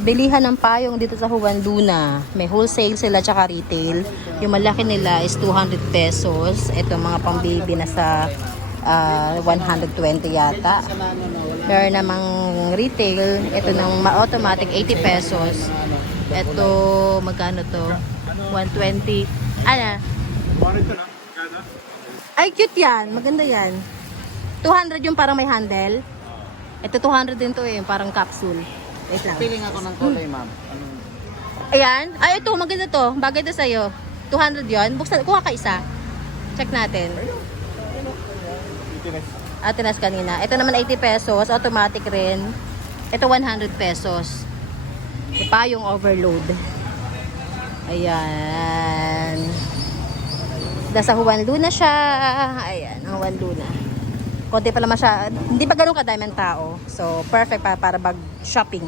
Bilihan ng payong dito sa Juan Luna. May wholesale sila tsaka retail. Yung malaki nila is 200 pesos. Ito mga pang-baby na sa 120 yata. Meron namang retail. Ito ng automatic 80 pesos. Ito, magkano to? 120. Ano? Ay, cute yan. Maganda yan. 200 yung parang may handle. Ito 200 din to eh. Parang capsule. Wait lang. Piling ako ng kulay, ma'am. Ayan. Ay, ito. Maganda to. Bagay to sa'yo. 200 yon. Buksan. Kuha ka isa. Check natin. Tinas kanina. Ito naman 80 pesos. Automatic rin. Ito 100 pesos. Pa yung overload. Ayan. Nasa Juan Luna siya. Ayan. Ang Juan Luna. Konti pa naman siya. Hindi pa ganun kadami ang tao. So, perfect para mag-shopping.